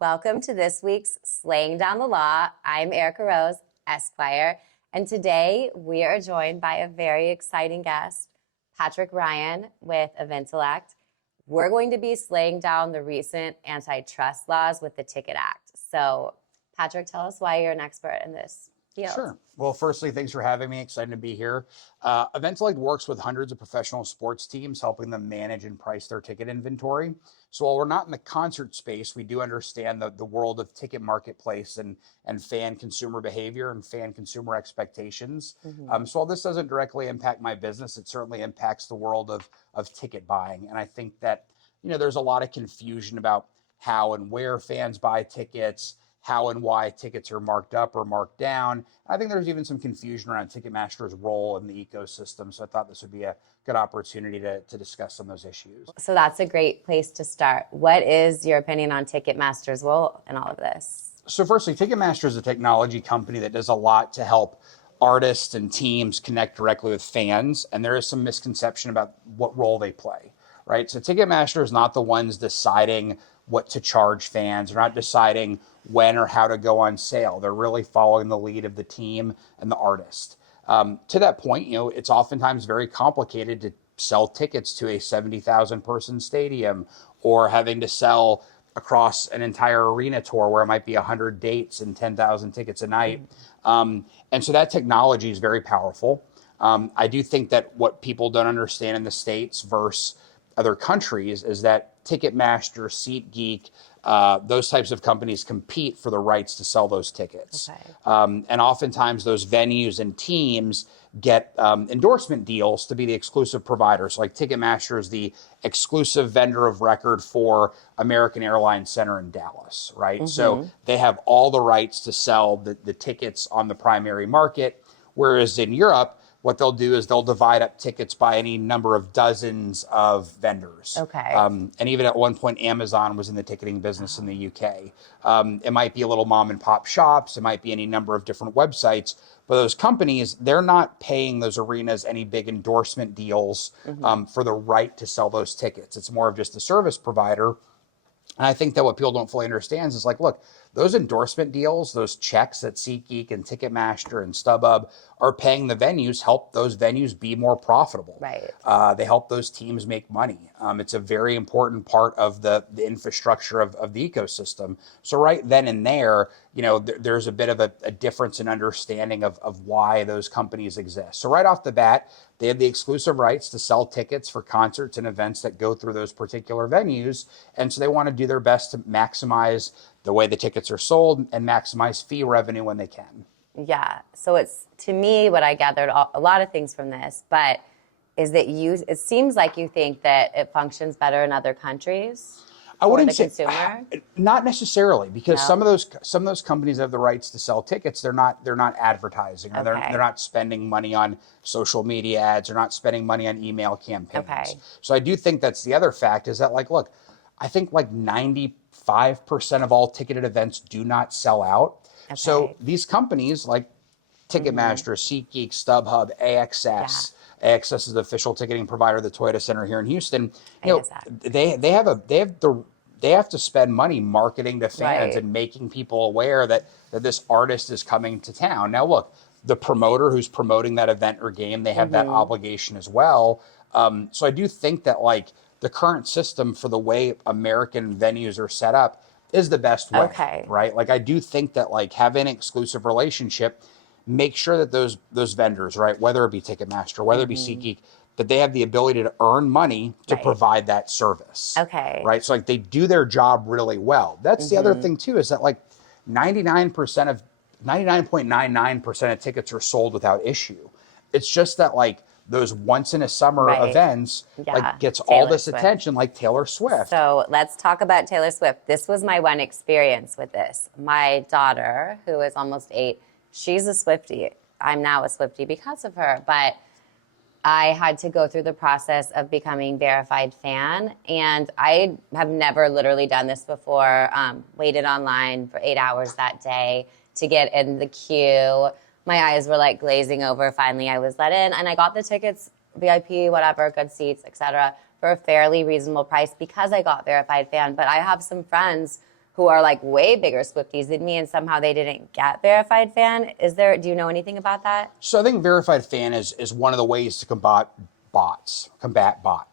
Welcome to this week's Slaying Down the Law. I'm Erica Rose, Esquire, and today we are joined by a very exciting guest, Patrick Ryan with Eventellect. We're going to be slaying down the recent antitrust laws with the Ticket Act. So, Patrick, tell us why you're an expert in this field. Sure. Well, firstly, thanks for having me. Excited to be here. Eventellect works with hundreds of professional sports teams, helping them manage and price their ticket inventory. So while we're not in the concert space, we do understand the world of ticket marketplace and fan consumer behavior and fan consumer expectations. So while this doesn't directly impact my business, it certainly impacts the world of ticket buying. And I think that, there's a lot of confusion about how and where fans buy tickets, how and why tickets are marked up or marked down. I think there's even some confusion around Ticketmaster's role in the ecosystem. So I thought this would be a good opportunity to discuss some of those issues. So that's a great place to start. What is your opinion on Ticketmaster's role in all of this? So firstly, Ticketmaster is a technology company that does a lot to help artists and teams connect directly with fans. And there is some misconception about what role they play, right? So Ticketmaster is not the ones deciding what to charge fans. They're not deciding when or how to go on sale. They're really following the lead of the team and the artist. To that point, it's oftentimes very complicated to sell tickets to a 70,000 person stadium or having to sell across an entire arena tour where it might be 100 dates and 10,000 tickets a night. And so that technology is very powerful. I do think that what people don't understand in the States versus other countries is that Ticketmaster, SeatGeek, those types of companies compete for the rights to sell those tickets. Okay. And oftentimes those venues and teams get endorsement deals to be the exclusive providers. Like Ticketmaster is the exclusive vendor of record for American Airlines Center in Dallas, right? So they have all the rights to sell the tickets on the primary market. Whereas in Europe, what they'll do is they'll divide up tickets by any number of dozens of vendors. Okay. And even at one point, Amazon was in the ticketing business in the UK. It might be a little mom and pop shops. It might be any number of different websites. But those companies, they're not paying those arenas any big endorsement deals for the right to sell those tickets. It's more of just a service provider. And I think that what people don't fully understand is like, look, those endorsement deals, those checks that SeatGeek and Ticketmaster and StubHub are paying the venues, help those venues be more profitable. Right. They help those teams make money. It's a very important part of the infrastructure of the ecosystem. So right then and there, there's a bit of a difference in understanding of why those companies exist. So right off the bat, they have the exclusive rights to sell tickets for concerts and events that go through those particular venues. And so they want to do their best to maximize the way the tickets are sold and maximize fee revenue when they can. Yeah. So it's, to me, what I gathered a lot of things from this, but is that it seems like you think that it functions better in other countries. I wouldn't say consumer? Not necessarily, because some of those companies have the rights to sell tickets. They're not advertising, or Okay. they're not spending money on social media ads. They're not spending money on email campaigns. Okay. So I do think that's the other fact is that look, I think 95% of all ticketed events do not sell out. Okay. So these companies like Ticketmaster, SeatGeek, StubHub, AXS. Yeah. AXS is the official ticketing provider of the Toyota Center here in Houston. They have to spend money marketing to fans and making people aware that this artist is coming to town. Now, look, the promoter who's promoting that event or game, they have that obligation as well. So I do think that the current system for the way American venues are set up is the best way. Okay. Right? I do think that having an exclusive relationship, make sure that those vendors, right, whether it be Ticketmaster, whether it be SeatGeek, that they have the ability to earn money to provide that service. Okay. Right? So they do their job really well. That's the other thing too, is that 99.99% of tickets are sold without issue. It's just that those once in a summer events gets all this attention, like Taylor Swift. So let's talk about Taylor Swift. This was my one experience with this. My daughter, who is almost 8, she's a Swiftie. I'm now a Swiftie because of her, but I had to go through the process of becoming verified fan, and I have never literally done this before. Waited online for 8 hours that day to get in the queue. My eyes were glazing over. Finally, I was let in, and I got the tickets, VIP, whatever, good seats, etc., for a fairly reasonable price because I got verified fan. But I have some friends who are like way bigger Swifties than me, and somehow they didn't get verified fan. Do you know anything about that? So I think verified fan is one of the ways to combat bots,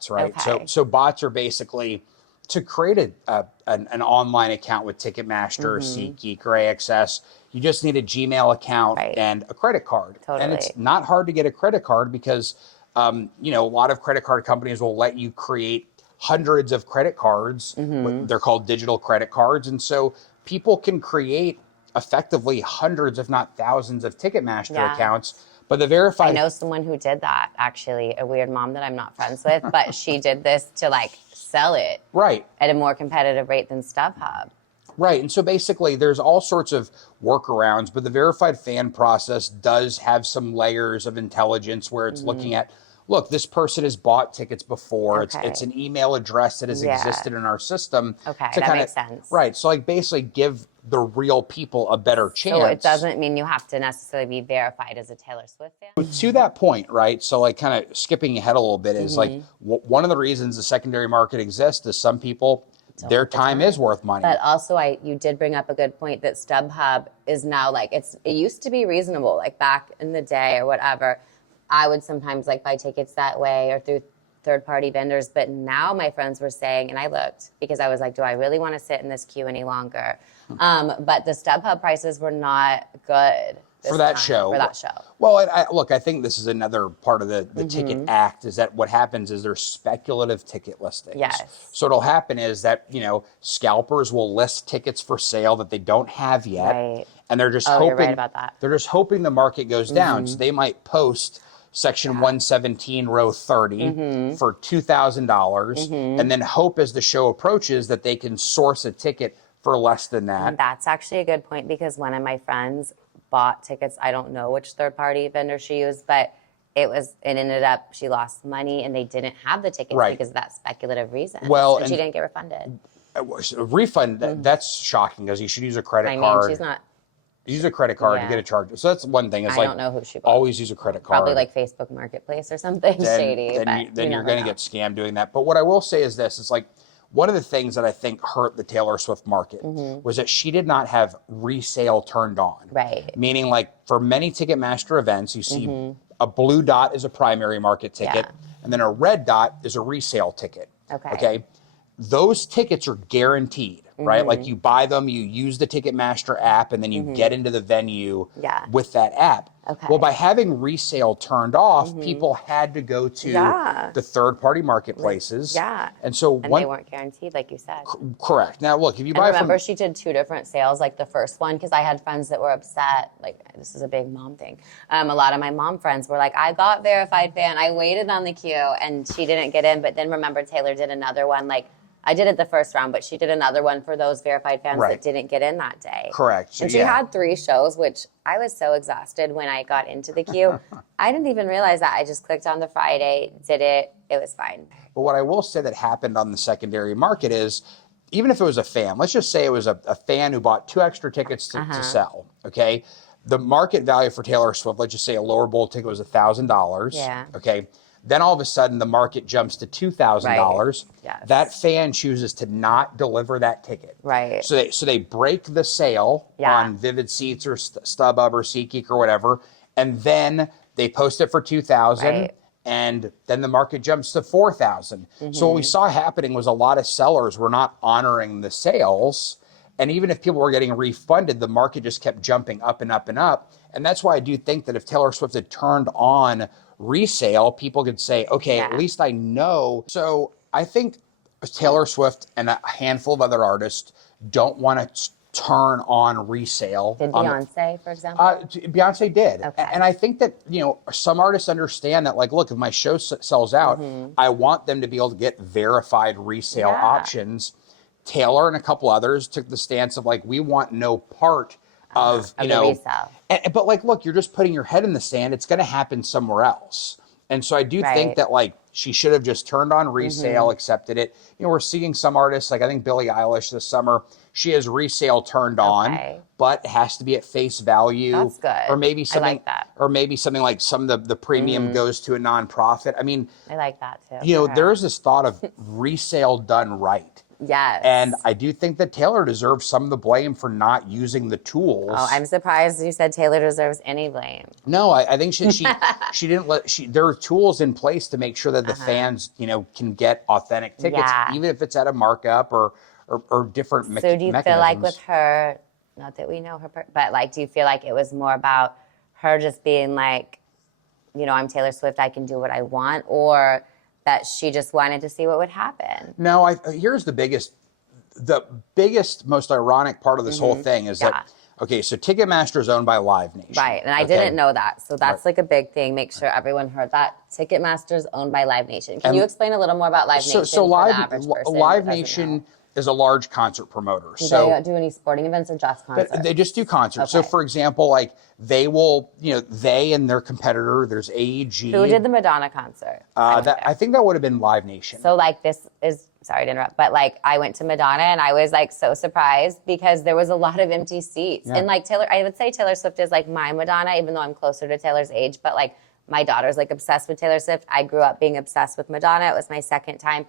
right? Okay. So bots are basically to create an online account with Ticketmaster, SeatGeek, or AXS. You just need a Gmail account and a credit card. Totally. And it's not hard to get a credit card because, you know, a lot of credit card companies will let you create hundreds of credit cards. They're called digital credit cards. And so people can create effectively hundreds, if not thousands, of Ticketmaster accounts. But the verified... I know someone who did that, actually, a weird mom that I'm not friends with, but she did this to like sell it at a more competitive rate than StubHub. Right. And so basically there's all sorts of workarounds, but the verified fan process does have some layers of intelligence where it's looking at, look, this person has bought tickets before. It's an email address that has existed in our system. Okay, to that makes sense. Right. So like basically give the real people a better chance. So it doesn't mean you have to necessarily be verified as a Taylor Swift fan? To that point, right, so like kind of skipping ahead a little bit is like one of the reasons the secondary market exists is some people, their time is worth money. But also you did bring up a good point that StubHub is now like, it used to be reasonable, like back in the day or whatever. I would sometimes like buy tickets that way or through third-party vendors, but now my friends were saying, and I looked because I was like, do I really want to sit in this queue any longer? But the StubHub prices were not good for that show. Well, look, I think this is another part of the ticket act is that what happens is there's speculative ticket listings. Yes. So what'll happen is that, you know, scalpers will list tickets for sale that they don't have yet. Right. And they're just hoping, you're right about that. They're just hoping the market goes down. So they might post section 117, row 30 for $2,000 and then hope as the show approaches that they can source a ticket for less than that. And that's actually a good point because one of my friends bought tickets. I don't know which third-party vendor she used, but it ended up she lost money and they didn't have the tickets because of that speculative reason. Well, and she didn't get refunded. A refund, that's shocking because you should use a credit card. She's not... Use a credit card to get a charge. So that's one thing. Is I like, don't know who she bought. Always use a credit card. Probably like Facebook Marketplace or something shady. Then you're going to get scammed doing that. But what I will say is this. It's like one of the things that I think hurt the Taylor Swift market was that she did not have resale turned on. Right. Meaning like for many Ticketmaster events, you see a blue dot is a primary market ticket and then a red dot is a resale ticket. Okay. Those tickets are guaranteed. Right? Like you buy them, you use the Ticketmaster app, and then you get into the venue with that app. Well, by having resale turned off, people had to go to the third-party marketplaces. And so they weren't guaranteed, like you said. Correct. Now, look, if you buy remember, she did 2 different sales, like the first one, because I had friends that were upset. Like, this is a big mom thing. A lot of my mom friends were like, I got verified fan. I waited on the queue, and she didn't get in. But then remember, Taylor did another one, like, I did it the first round, but she did another one for those verified fans that didn't get in that day. Correct. So, and she had 3 shows, which I was so exhausted when I got into the queue. I didn't even realize that. I just clicked on the Friday, did it. It was fine. But what I will say that happened on the secondary market is, even if it was a fan, let's just say it was a fan who bought 2 extra tickets to sell, okay? The market value for Taylor Swift, let's just say a lower bowl ticket was $1,000, okay? Then all of a sudden the market jumps to $2,000. That fan chooses to not deliver that ticket. So they break the sale on Vivid Seats or StubHub or SeatGeek or whatever, and then they post it for $2,000, and then the market jumps to $4,000. So what we saw happening was a lot of sellers were not honoring the sales, and even if people were getting refunded, the market just kept jumping up and up and up. And that's why I do think that if Taylor Swift had turned on resale, people could say, okay, at least I know. So I think Taylor Swift and a handful of other artists don't want to turn on resale. Did Beyonce, for example? Beyonce did. And I think that, you know, some artists understand that, like, look, if my show sells out, I want them to be able to get verified resale options. Taylor and a couple others took the stance of, like, we want no part of you know, resale. But like, look, you're just putting your head in the sand. It's going to happen somewhere else. And so I do think that, like, she should have just turned on resale, accepted it. You know, we're seeing some artists, like I think Billie Eilish this summer, she has resale turned on, but it has to be at face value. That's good. Or maybe something, I like that. Or maybe something like some of the premium goes to a nonprofit. I mean, I like that too. You know, there is this thought of resale done right. Yes. And I do think that Taylor deserves some of the blame for not using the tools. Oh, I'm surprised you said Taylor deserves any blame. No, I think she didn't there are tools in place to make sure that the fans, can get authentic tickets, even if it's at a markup or different mechanisms. So do you feel like with her, not that we know her, but like, do you feel like it was more about her just being like, I'm Taylor Swift, I can do what I want, or that she just wanted to see what would happen? No, here's the biggest, most ironic part of this whole thing is that, okay, so Ticketmaster is owned by Live Nation. Right, and I didn't know that. So that's like a big thing. Make sure everyone heard that. Ticketmaster is owned by Live Nation. Can you explain a little more about Live Nation So for the average person Live Nation is a large concert promoter. Do they do any sporting events or just concerts? They just do concerts. Okay. So for example, like they will, they and their competitor, there's AEG. Who did the Madonna concert? I think that would have been Live Nation. So like this is, sorry to interrupt, but like I went to Madonna and I was like so surprised because there was a lot of empty seats. And like I would say Taylor Swift is like my Madonna, even though I'm closer to Taylor's age, but like my daughter's like obsessed with Taylor Swift. I grew up being obsessed with Madonna. It was my second time.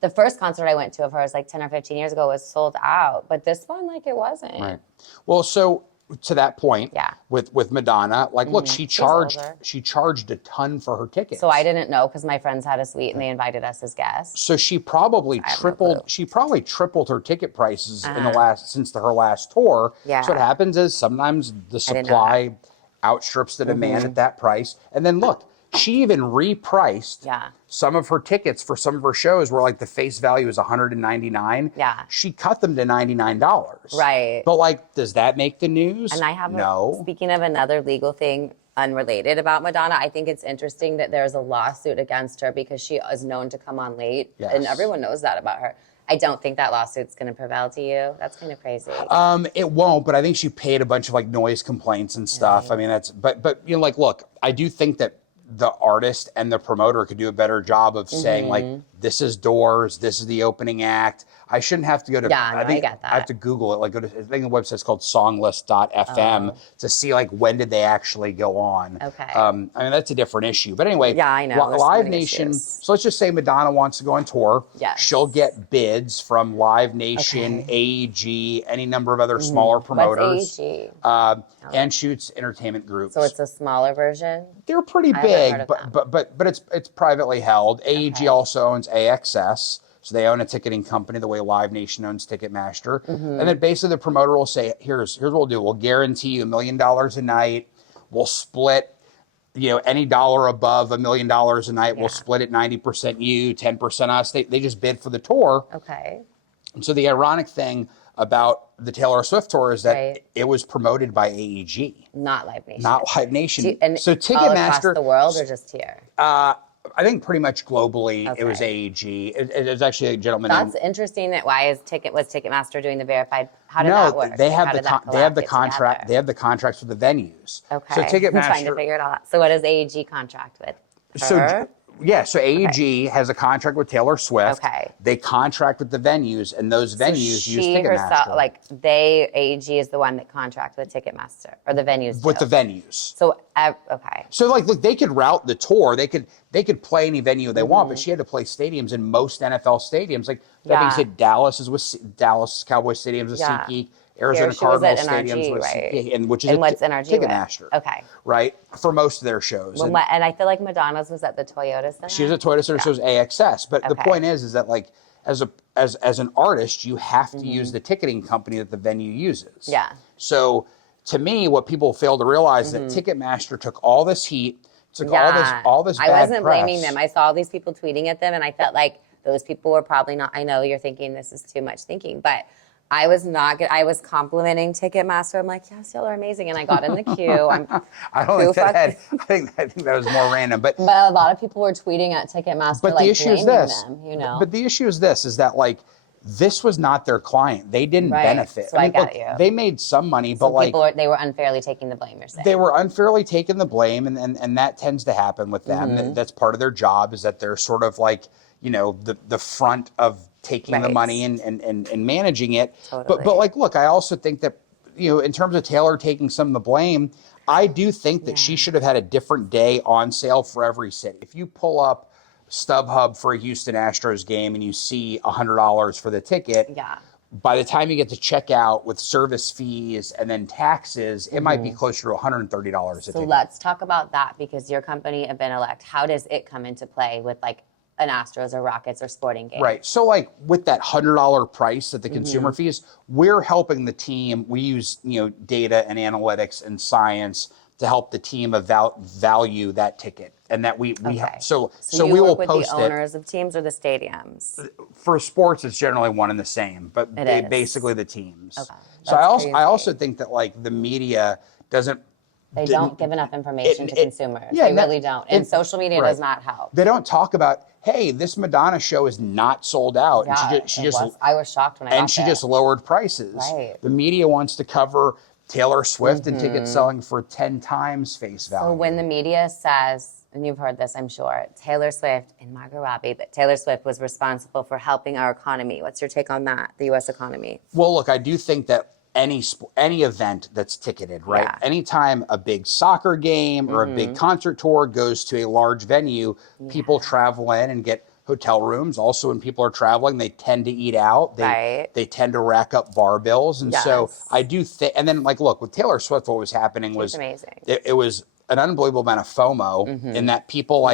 The first concert I went to of hers like 10 or 15 years ago was sold out, but this one, like, it wasn't. Right. Well, so to that point, with Madonna, like, look, she charged a ton for her tickets. So I didn't know because my friends had a suite and they invited us as guests. So she probably tripled her ticket prices since her last tour. Yeah. So what happens is sometimes the supply outstrips the demand at that price, and then look. She even repriced some of her tickets for some of her shows where like the face value is $199. Yeah. She cut them to $99. Right. But like, does that make the news? And I have no. Speaking of another legal thing unrelated about Madonna, I think it's interesting that there's a lawsuit against her because she is known to come on late. Yes. And everyone knows that about her. I don't think that lawsuit's going to prevail to you. That's kind of crazy. It won't, but I think she paid a bunch of like noise complaints and stuff. Right. I mean, but like, look, I do think that the artist and the promoter could do a better job of saying like, this is Doors, this is the opening act. I shouldn't have to go to, I get that. I have to Google it. Like, I think the website's called songlist.fm to see like, when did they actually go on? Okay. I mean, that's a different issue. But anyway, I know. Live Nation, so let's just say Madonna wants to go on tour. Yes. She'll get bids from Live Nation, AEG, any number of other smaller promoters. What's AEG? And Shoots Entertainment Group. So it's a smaller version? They're pretty big, but it's privately held. AEG also owns AXS. So they own a ticketing company the way Live Nation owns Ticketmaster. And then basically the promoter will say, here's what we'll do. We'll guarantee you $1 million a night. We'll split, any dollar above $1 million a night. We'll split it 90% you, 10% us. They just bid for the tour. Okay. And so the ironic thing about the Taylor Swift tour is that it was promoted by AEG. Not Live Nation. Not Live Nation. And so Ticketmaster. All across the world or just here? I think pretty much globally it was AEG. It was actually a gentleman. That's interesting. That was Ticketmaster doing the verified? How did that work? They have the contract. They have the contracts with the venues. Okay. So Ticketmaster. I'm trying to figure it all out. So what does AEG contract with? Her? So AEG has a contract with Taylor Swift. Okay. They contract with the venues, and those venues use Ticketmaster. AEG is the one that contracts with Ticketmaster, or the venues do. With the venues. So okay. So look, they could route the tour. They could play any venue they want, but she had to play stadiums in most NFL stadiums. Like that being said, Dallas Cowboys Stadiums with SeatGeek. Arizona Cardinals Stadiums with SeatGeek, and what's NRG Ticketmaster. Okay. Right? For most of their shows. And I feel like Madonna's was at the Toyota Center. She was at Toyota Center, so it was AXS. But the point is that like as an artist, you have to use the ticketing company that the venue uses. Yeah. So to me, what people fail to realize is that Ticketmaster took all this heat, all this bad I wasn't press. blaming them. I saw all these people tweeting at them, and I felt like those people were probably not. I know you're thinking this is too much thinking, but I was not good. I was complimenting Ticketmaster. I'm like, yes, y'all are amazing. And I got in the queue. I don't think that I think that was more random. But a lot of people were tweeting at Ticketmaster, but the issue is this. Them, But the issue is this, is that like this was not their client. They didn't benefit. So I get you. They made some money, but they were unfairly taking the blame, you're saying. They were unfairly taking the blame, and that tends to happen with them. That's part of their job, is that they're sort of like, the front of taking the money and managing it. Totally. But like, look, I also think that, in terms of Taylor taking some of the blame, I do think that she should have had a different day on sale for every city. If you pull up StubHub for a Houston Astros game and you see $100 for the ticket, Yeah. by the time you get to checkout with service fees and then taxes, it might be closer to $130 a So ticket. let's talk about that, because your company, Event Elect, how does it come into play with like an Astros or Rockets or sporting game? Right. So like with that $100 price at the consumer fees, we're helping the team. We use, data and analytics and science to help the team value that ticket. And that we have, so you we will work with post the owners of teams or the stadiums? For sports, it's generally one and the same, but It is. basically the teams. Okay. So That's I also think that like the media doesn't. They don't give enough information to consumers. Yeah, they really don't. And social media does not help. They don't talk about, hey, this Madonna show is not sold out. Yeah, and she just I was shocked when I got there. just lowered prices. Right. The media wants to cover Taylor Swift and tickets selling for 10 times face value. So when the media says, and you've heard this, I'm sure, Taylor Swift and Margot Robbie, but Taylor Swift was responsible for helping our economy. What's your take on that, the U.S. economy? Well, look, I do think that any event that's ticketed, right? Yeah. Anytime a big soccer game or a big concert tour goes to a large venue, people travel in and get hotel rooms. Also, when people are traveling, they tend to eat out. They tend to rack up bar bills. And so I do think, and then like, look, with Taylor Swift, what was happening was amazing. It was an unbelievable amount of FOMO in that people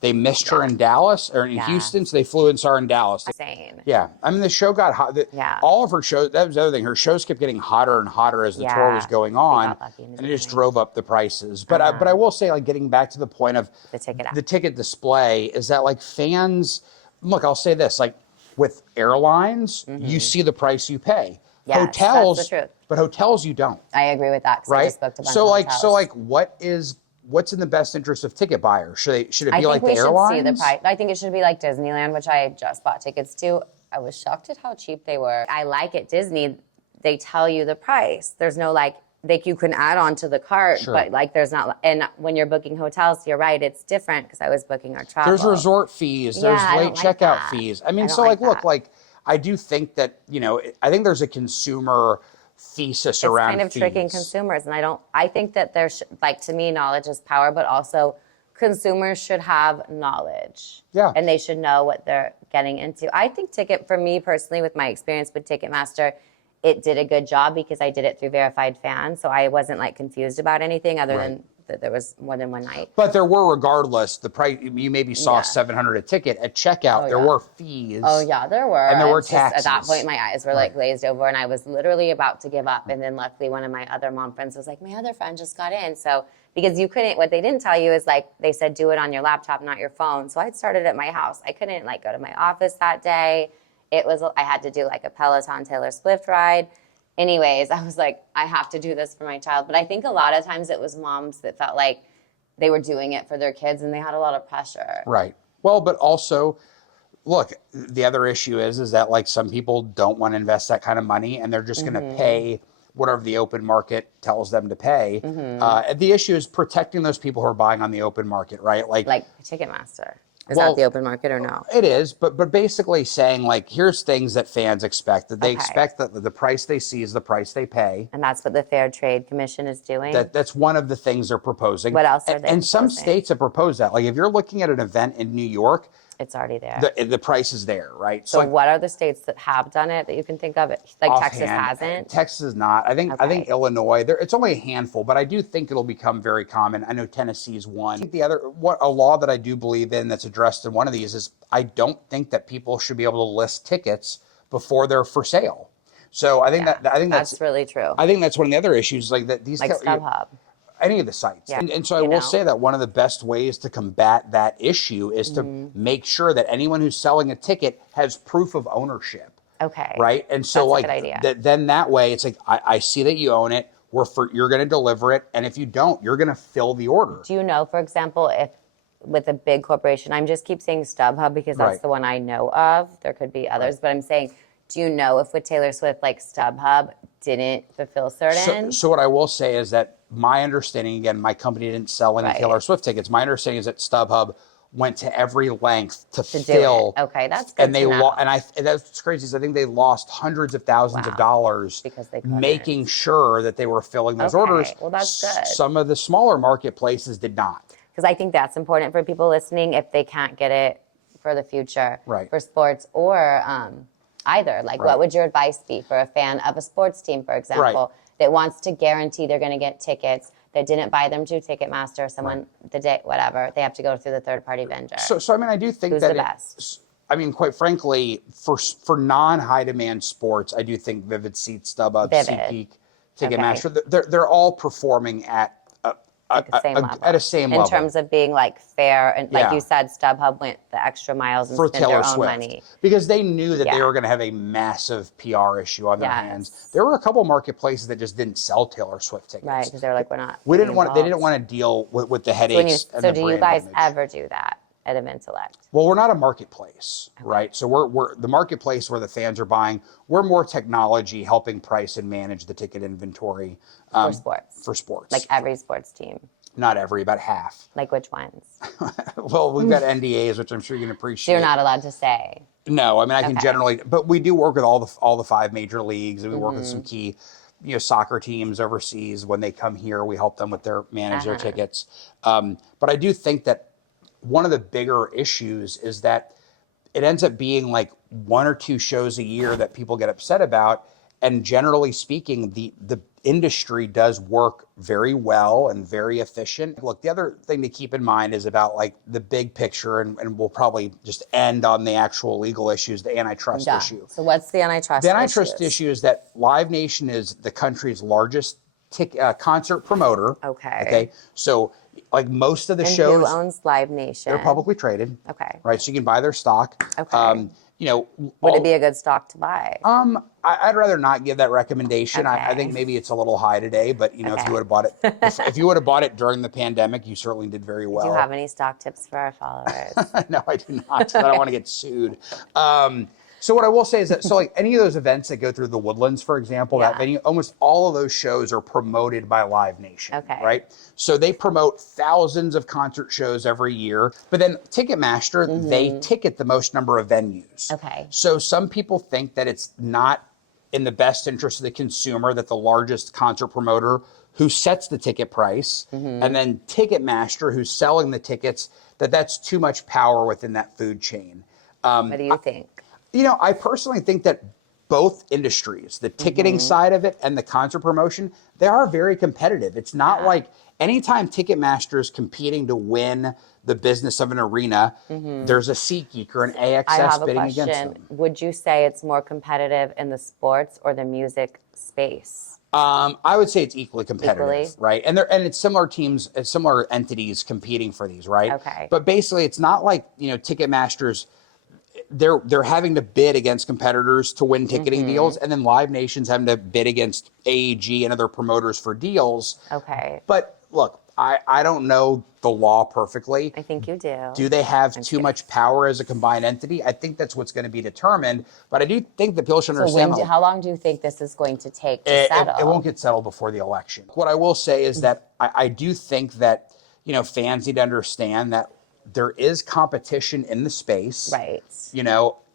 they missed her in Dallas or in Houston, so they flew and saw her in Dallas. Insane. Yeah, I mean the show got hot. All of her shows. That was the other thing. Her shows kept getting hotter and hotter as the tour was going on, and it just drove up the prices. But I will say, like getting back to the point of the ticket display, is that like fans. Look, I'll say this: like with airlines, you see the price you pay. Yes, hotels, that's the truth. But hotels you don't. I agree with that. Right. I just booked a bunch of hotels. What's in the best interest of ticket buyers? Should it be like the airlines? I think we should see the price. I think it should be like Disneyland, which I just bought tickets to. I was shocked at how cheap they were. I like at Disney, they tell you the price. There's no like you can add on to the cart, but like there's not. And when you're booking hotels, you're right, it's different because I was booking our travel. There's resort fees. There's late checkout fees. I mean, look, I do think that, I think there's a consumer thesis around fees. It's kind of tricking consumers. And I think that to me, knowledge is power, but also consumers should have knowledge. Yeah. And they should know what they're getting into. I think for me personally, with my experience with Ticketmaster, it did a good job because I did it through verified fans. So I wasn't like confused about anything other than that there was more than one night. But there were, regardless, the price, you maybe saw $700 a ticket. At checkout, there were fees. Oh, yeah, there were. And there were taxes. At that point, my eyes were like glazed over, and I was literally about to give up. And then luckily, one of my other mom friends was like, my other friend just got in. So, because you couldn't, what they didn't tell you is like, they said, do it on your laptop, not your phone. So I'd started at my house. I couldn't like go to my office that day. I had to do like a Peloton Taylor Swift ride. Anyways, I was like, I have to do this for my child. But I think a lot of times it was moms that felt like they were doing it for their kids and they had a lot of pressure. Right. Well, but also, look, the other issue is that like some people don't want to invest that kind of money and they're just going to pay whatever the open market tells them to pay. The issue is protecting those people who are buying on the open market, right? Like Ticketmaster. Is that the open market or no? It is, but basically saying like, here's things that fans expect. That they expect that the price they see is the price they pay. And that's what the Fair Trade Commission is doing? That's one of the things they're proposing. What else are they And some states have proposed that. Like if you're looking at an event in New York, it's already there. The price is there, right? So what are the states that have done it that you can think of? Like Texas hasn't? Texas is not. I think Illinois, it's only a handful, but I do think it'll become very common. I know Tennessee's one. I think a law that I do believe in that's addressed in one of these is I don't think that people should be able to list tickets before they're for sale. So I think that's really true. I think that's one of the other issues, like that these StubHub. Any of the sites. Yeah. And so I will say that one of the best ways to combat that issue is to make sure that anyone who's selling a ticket has proof of ownership. Okay. Right? And so that's a good idea. Then that way it's like, I see that you own it. You're going to deliver it. And if you don't, you're going to fill the order. Do you know, for example, if with a big corporation, I'm just keep saying StubHub because that's the one I know of. There could be others, but I'm saying, do you know if with Taylor Swift, like StubHub didn't fulfill certain? So what I will say is that my understanding, again, my company didn't sell any Taylor Swift tickets. My understanding is that StubHub went to every length to fill. Okay, that's good. And that's crazy. Is I think they lost hundreds of thousands of dollars because they making sure that they were filling those orders. Well, that's good. Some of the smaller marketplaces did not. Because I think that's important for people listening. If they can't get it for the future Right. for sports or either? Like, Right. what would your advice be for a fan of a sports team, for example, that wants to guarantee they're going to get tickets, that didn't buy them to Ticketmaster, someone the day, whatever, they have to go through the third-party vendor? So I mean, I do think Who's that the best? I mean, quite frankly, for non-high demand sports, I do think Vivid Seats, StubHub, Vivid. SeatGeek, Ticketmaster, they're all performing at The same level. at a same in level. terms of being like fair, and like Yeah. you said, StubHub went the extra miles and for spent Taylor their own Swift money. because they knew that they Yeah. were going to have a massive PR issue on their Yes. hands. There were a couple marketplaces that just didn't sell Taylor Swift tickets. Right, because they're like, we're not. We didn't want. They involved. didn't want to deal with the So, headaches. and the do you brand guys image. ever do that at Eventellect? Well, we're not a marketplace, right? So we're the marketplace where the fans are buying. We're more technology helping price and manage the ticket inventory For sports? For sports, Like every sports team? not every, about half. Like which ones? Well, we've got NDAs, which I'm sure you can So appreciate. you're not allowed to say. No, I mean I can Okay. generally, but we do work with all the 5 major leagues, and we work with some Mm-hmm. key, soccer teams overseas. When they come here, we help them with their manage their tickets. But I do think that one of the bigger issues is that it ends up being like 1 or 2 shows a year that people get upset about. And generally speaking, the industry does work very well and very efficient. Look, the other thing to keep in mind is about like the big picture, and we'll probably just end on the actual legal issues, the antitrust Yeah. issue. So what's the antitrust The antitrust issues? issue is that Live Nation is the country's largest concert promoter. Okay. Okay. So like most of the And shows, who owns Live Nation? they're publicly traded. Okay. Right. So you can buy their stock. Okay. Would it be a good stock to buy? I'd rather not give that recommendation. I Okay. think maybe it's a little high today, but if Okay. you would have bought it, if you would have bought it during the pandemic, you certainly did very well. Do you have any stock tips for our followers? No, I do not. I don't want to get sued. So what I will say is that, so like any of those events that go through the Woodlands, for example, that Yeah. venue, almost all of those shows are promoted by Live Nation. Okay. Right. So they promote thousands of concert shows every year, but then Ticketmaster, they ticket the most number of venues. Okay. So some people think that it's not in the best interest of the consumer that the largest concert promoter who sets the ticket price and then Ticketmaster who's selling the tickets, that's too much power within that food chain. What do you think? I personally think that both industries, the ticketing side of it and the concert promotion, they are very competitive. It's not like anytime Ticketmaster is competing to win the business of an arena, there's a SeatGeek or an AXS I have a bidding against question. them. Would you say it's more competitive in the sports or the music space? I would say it's equally competitive, Equally? right? And it's similar teams, it's similar entities competing for these, right? Okay. But basically, it's not like Ticketmaster's. They're having to bid against competitors to win ticketing deals, and then Live Nation's having to bid against AEG and other promoters for deals. Okay. But look, I don't know the law perfectly. I think you do. Do they have too much power as a combined entity? I think that's what's going to be determined. But I do think that people should So understand. how long do you think this is going to take to It settle? won't get settled before the election. What I will say is that I do think that fans need to understand that there is competition in the space, Right.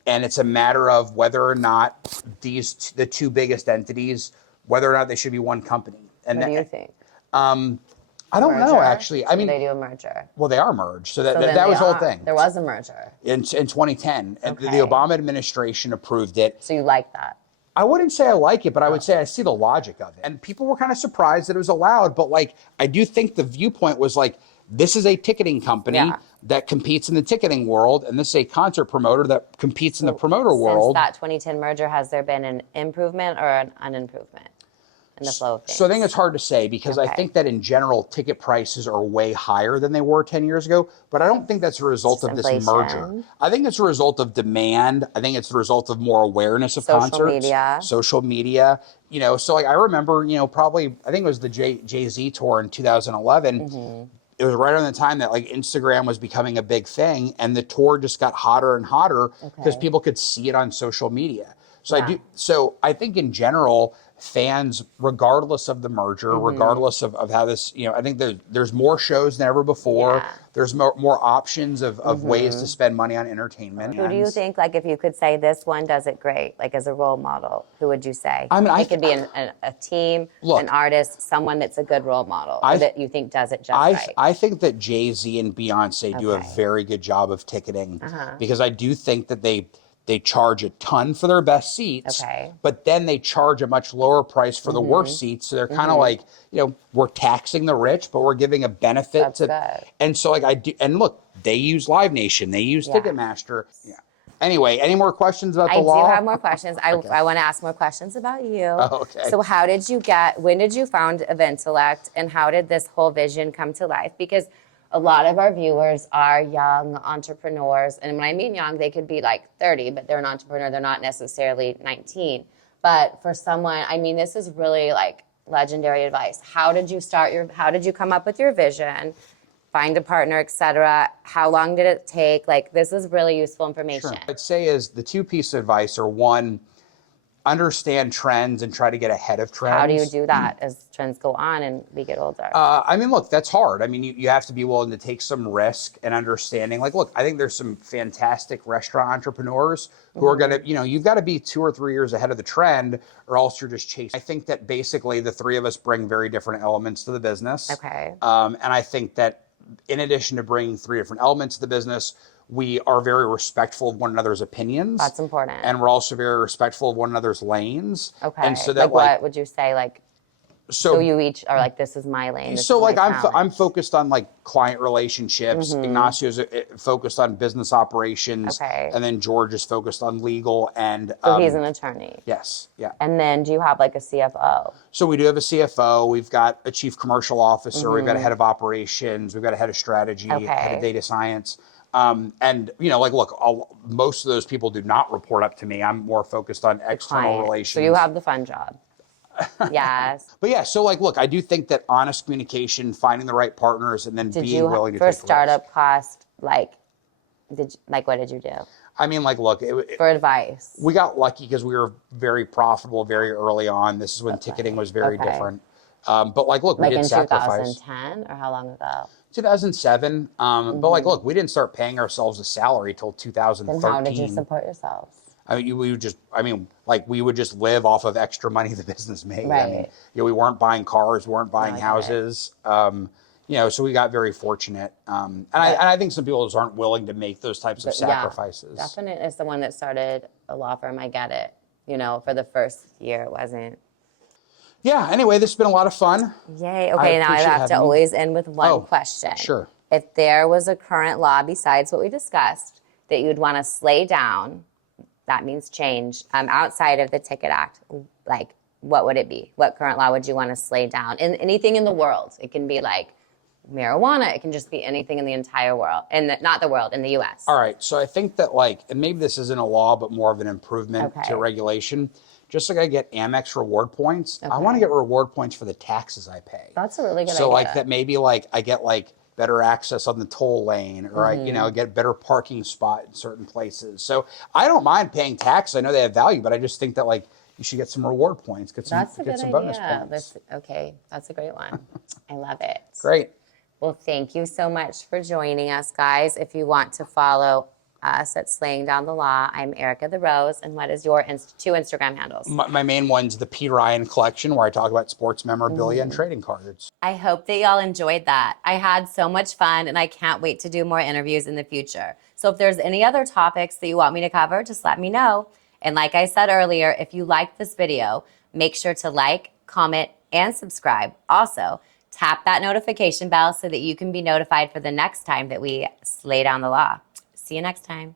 And it's a matter of whether or not the 2 biggest entities, whether or not they should be one company. And What do you think? I don't know, Merger? actually. I Should mean, they do a merger? well, they are merged, so So then that was they the whole are. thing. There was a merger. In 2010, and the Okay. Obama administration approved it. So you like that? I wouldn't say I like it, but I would say I see the logic of it. And people were kind of surprised that it was allowed, but like I do think the viewpoint was like, this is a ticketing company Yeah. that competes in the ticketing world, and this is a concert promoter that competes in the promoter Since world. that 2010 merger, has there been an improvement or an unimprovement in the flow of things? So I think it's hard to say because I Okay. think that in general, ticket prices are way higher than they were 10 years ago. But I don't think that's a result of this merger. Inflation. I think it's a result of demand. I think it's the result of more awareness of Social concerts. media. Social media. So like I remember, probably I think it was the Jay-Z tour in 2011. It was right around the time that like Instagram was becoming a big thing, and the tour just got hotter and hotter because Okay. people could see it on social media. So Yeah. I think in general, fans, regardless of the merger, regardless of how this, I think there's more shows than ever before. Yeah. There's more options of ways to spend money on entertainment. Who do you think, like, if you could say this one does it great, like as a role model, who would you say? I mean, it could be a team, Look, an artist, someone that's a good role model, or that you think does it just right. I think that Jay-Z and Beyonce do a very good job of ticketing because I do think that they charge a ton for their best seats, but then they charge a much lower price for the worst seats. So they're kind of like, we're taxing the rich, but we're giving a benefit to. Good. And so like I do, and look, they use Live Nation, they use Ticketmaster. Yeah. Anyway, any more questions about the law? I do have more questions. I want to ask more questions about you. Oh, okay. So when did you found Eventellect, and how did this whole vision come to life? Because a lot of our viewers are young entrepreneurs. And when I mean young, they could be like 30, but they're an entrepreneur. They're not necessarily 19. But for someone, I mean, this is really like legendary advice. How did you come up with your vision, find a partner, et cetera? How long did it take? Like, this is really useful information. Sure. I'd say is the two pieces of advice are, one, understand trends and try to get ahead of trends. How do you do that as trends go on and we get older? I mean, look, that's hard. I mean, you have to be willing to take some risk and understanding. Like, look, I think there's some fantastic restaurant entrepreneurs who are going to, you've got to be 2 or 3 years ahead of the trend or else you're just chasing. I think that basically the three of us bring very different elements to the business. Okay. And I think that in addition to bringing 3 different elements to the business, we are very respectful of one another's opinions. That's important. And we're also very respectful of one another's lanes. Okay. And so that, like what would you say? Like, so you each are like, this is my lane. So like I'm focused on like client relationships. Ignacio's focused on business operations. Okay. And then George is focused on legal and. So he's an attorney. Yes. Yeah. And then do you have like a CFO? So we do have a CFO. We've got a chief commercial officer. We've got a head of operations. We've got a head of strategy, head of data science. And like, look, most of those people do not report up to me. I'm more focused on external relations. So you have the fun job. Yes. But yeah, so like, look, I do think that honest communication, finding the right partners, and then being willing to take for startup cost, what did you do? I mean, like, look, for advice, we got lucky because we were very profitable very early on. This is when ticketing was very different. But like, look, we did sacrifice. 2010 or how long ago? 2007. But like, look, we didn't start paying ourselves a salary till 2013. Then how did you support yourselves? I mean, we would just live off of extra money the business made. Right. I mean, we weren't buying cars, we weren't buying houses. So we got very fortunate. And I think some people just aren't willing to make those types of sacrifices. Yeah, definitely is the one that started a law firm. I get it. For the first year, it wasn't. Yeah. Anyway, this has been a lot of fun. Yay. Okay. Now I have to always end with one question. Sure. If there was a current law besides what we discussed that you'd want to slay down, that means change, outside of the Ticket Act, like, what would it be? What current law would you want to slay down? In anything in the world. It can be like marijuana. It can just be anything in the entire world. Not the world, in the U.S. All right. So I think that and maybe this isn't a law, but more of an improvement to regulation. Just like I get Amex reward points, I want to get reward points for the taxes I pay. That's a really good idea. So like that maybe like I get like better access on the toll lane, or I get a better parking spot in certain places. So I don't mind paying tax. I know they have value, but I just think that like you should get some reward points, get some bonus points. That's a great one. I love it. Great. Well, thank you so much for joining us, guys. If you want to follow us at Slaying Down the Law, I'm Erica the Rose. And what is your 2 Instagram handles? My main one's the P. Ryan Collection, where I talk about sports memorabilia and trading cards. I hope that y'all enjoyed that. I had so much fun, and I can't wait to do more interviews in the future. So if there's any other topics that you want me to cover, just let me know. And like I said earlier, if you liked this video, make sure to like, comment, and subscribe. Also, tap that notification bell so that you can be notified for the next time that we slay down the law. See you next time.